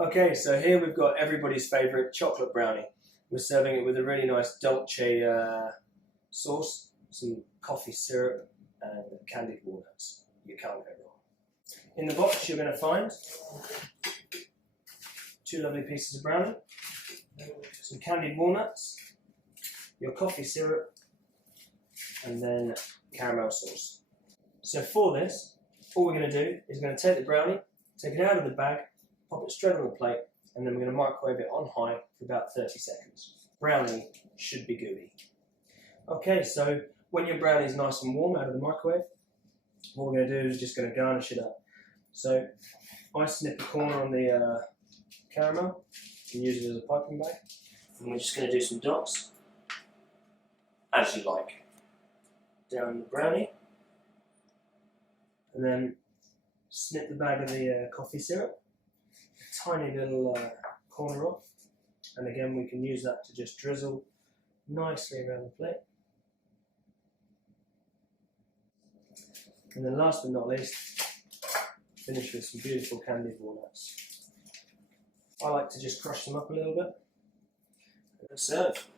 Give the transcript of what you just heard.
Okay, so here we've got everybody's favourite chocolate brownie. We're serving it with a really nice Duchess sauce, some coffee syrup and candied walnuts. You can't go wrong. In the box you're going to find 2 lovely pieces of brownie, some candied walnuts, your coffee syrup, and then caramel sauce. So for this, all we're going to do is we're going to take the brownie, take it out of the bag, pop it straight on the plate, and then we're going to microwave it on high for about 30 seconds. Brownie should be gooey. Okay, so when your brownie is nice and warm out of the microwave, what we're going to do is just going to garnish it up. So I snip a corner on the caramel and use it as a piping bag. And we're just going to do some dots, as you like, down the brownie, and then snip the bag of the coffee syrup, a tiny little corner off, and again we can use that to just drizzle nicely around the plate. And then last but not least, finish with some beautiful candied walnuts. I like to just crush them up a little bit and serve.